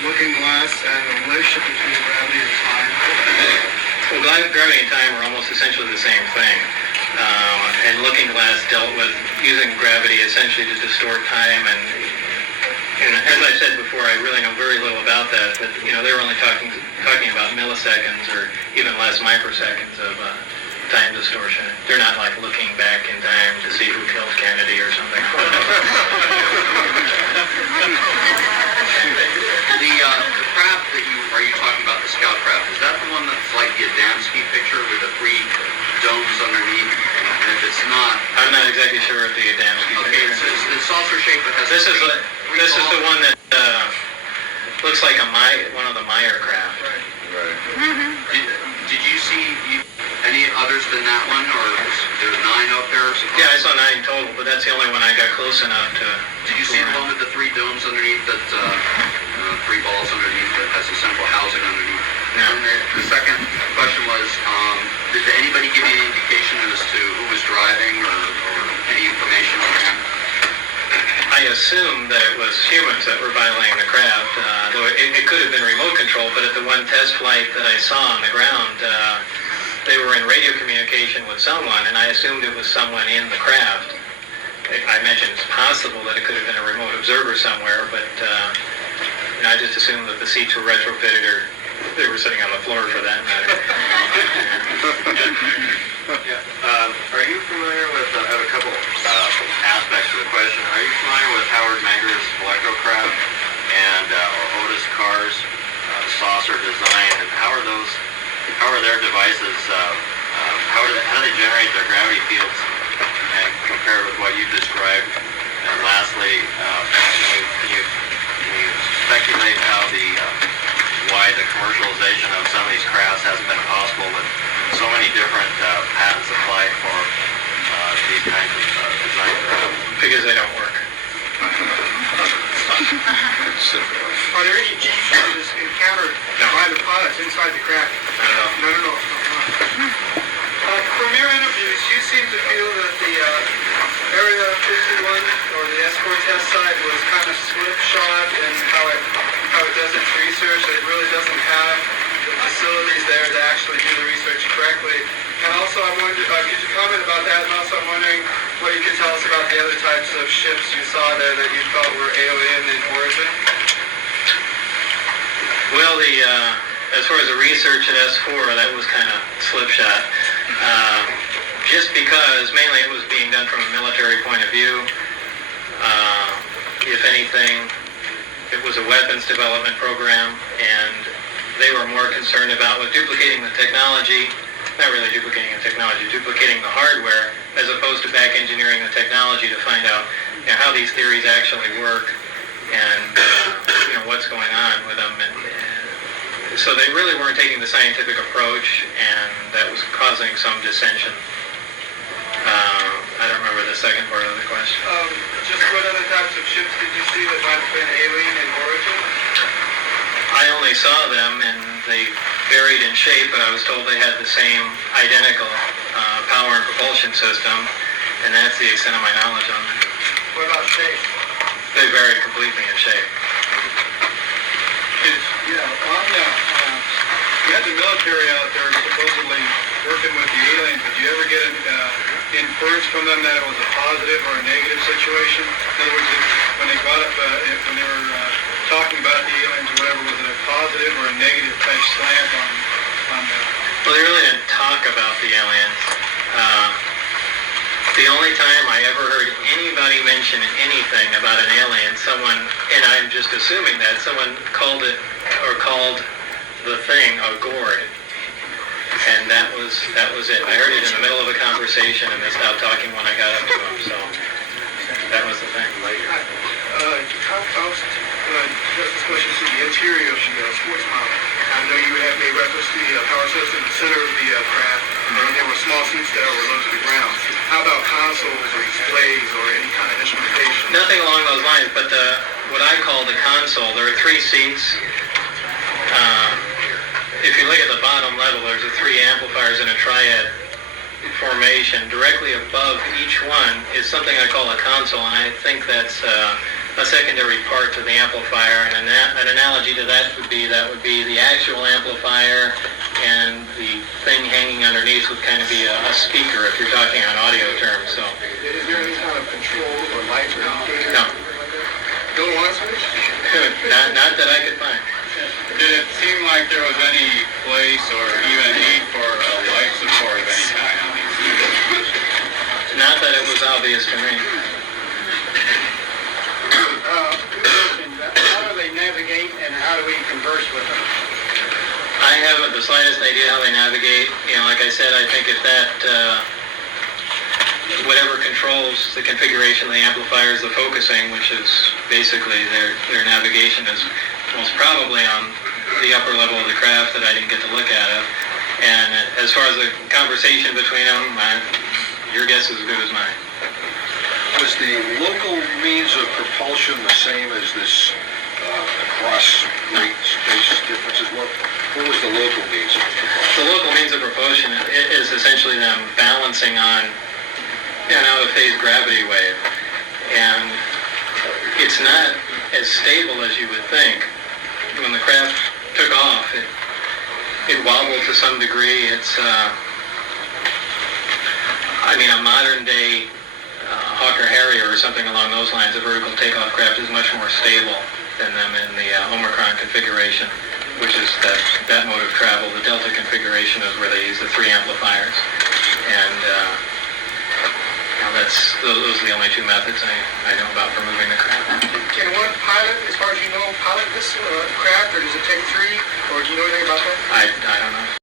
Looking Glass and the relationship between gravity and time? Well, gravity and time are almost essentially the same thing. And Looking Glass dealt with using gravity essentially to distort time. And as I said before, I really know very little about that. But they were only talking about milliseconds or even less microseconds of time distortion. They're not like looking back in time to see who killed Kennedy or something. The craft that you talking about, the scout craft, is that the one that's like the Adamski picture with the three domes underneath? And if it's not, I'm not exactly sure what the Adamski okay, picture is. it's saucer shape that has. This is the one that looks like one of the Meyer craft. Right. Did you see any others than that one, or is there 9 out there? Yeah, I saw 9 total, but that's the only one I got close enough to. Did you see the one with the 3 domes underneath that, 3 balls underneath that has a central housing underneath? No. And the second question was, did anybody give you any indication as to who was driving or any information on that? I assume that it was humans that were piloting the craft, though it could have been remote control, but at the one test flight that I saw on the ground, they were in radio communication with someone, and I assumed it was someone in the craft. I mentioned it's possible that it could have been a remote observer somewhere, but I just assumed that the seats were retrofitted, or they were sitting on the floor for that matter. Are you familiar with, I have a couple aspects to the question. Are you familiar with Howard Menger's electrocraft and Otis Carr's saucer design, and how are their devices, how do they generate their gravity fields and compared with what you described? And lastly, can you speculate how why the commercialization of some of these crafts hasn't been possible with so many different patents applied for these kinds of design crafts? Because they don't work. Are there any G-forces encountered by the pilots inside the craft? No. From your interviews, you seem to feel that the Area 51 or the S4 test site was kind of slipshod in how it does its research. It really doesn't have the facilities there to actually do the research correctly. And also, I'm wondering, could you comment about that? And also, I'm wondering what you could tell us about the other types of ships you saw there that you felt were alien in origin. Well, as far as the research at S4, that was kind of slipshod. Just because mainly it was being done from a military point of view. If anything, it was a weapons development program, and they were more concerned about duplicating the technology, not really duplicating the technology, duplicating the hardware, as opposed to back engineering the technology to find out how these theories actually work and what's going on with them. And so they really weren't taking the scientific approach, and that was causing some dissension. I don't remember the second part of the question. Just what other types of ships did you see that might have been alien in origin? I only saw them, and they varied in shape, but I was told they had the same identical power and propulsion system, and that's the extent of my knowledge on them. What about shape? They varied completely in shape. You had the military out there supposedly working with the aliens. Did you ever get inference from them that it was a positive or a negative situation? In other words, when they brought up, when they were talking about the aliens or whatever, was it a positive or a negative type slant on them? Well, they really didn't talk about the aliens. The only time I ever heard anybody mention anything about an alien, someone, and I'm just assuming that, someone called the thing a gourd. And that was it. I heard it in the middle of a conversation, and they stopped talking when I got up to them, so that was the thing. This question to the interior of the sports model. I know you have made reference to the power system in the center of the craft, and there were small seats that were low to the ground. How about consoles or displays or any kind of instrumentation? Nothing along those lines, but what I call the console, there are 3 seats. If you look at the bottom level, there's 3 amplifiers in a triad formation. Directly above each one is something I call a console, and I think that's a secondary part to the amplifier, and an analogy to that would be the actual amplifier, and the thing hanging underneath would kind of be a speaker if you're talking on audio terms. So Is there any kind of control or light or indicator? no, No light switch? not that I could find. Did it seem like there was any place or even need for a life support of any kind on these? Not that it was obvious to me. How do they navigate and how do we converse with them? I haven't the slightest idea how they navigate. You know, like I said, I think if that, whatever controls the configuration of the amplifier is the focusing, which is basically their navigation, is most probably on the upper level of the craft that I didn't get to look at it. And as far as the conversation between them, your guess is as good as mine. Was the local means of propulsion the same as this across rate space differences? What was the local means of propulsion? The local means of propulsion is essentially them balancing on an out-of-phase gravity wave. And it's not as stable as you would think. When the craft took off, it wobbled to some degree. It's, a modern-day Hawker Harrier or something along those lines, a vertical takeoff craft is much more stable than them in the Omicron configuration, which is that mode of travel. The Delta configuration is where they use the 3 amplifiers. And those are the only 2 methods I know about for moving the craft. Can one pilot, as far as you know, pilot this craft, or does it take 3, or do you know anything about that? I don't know.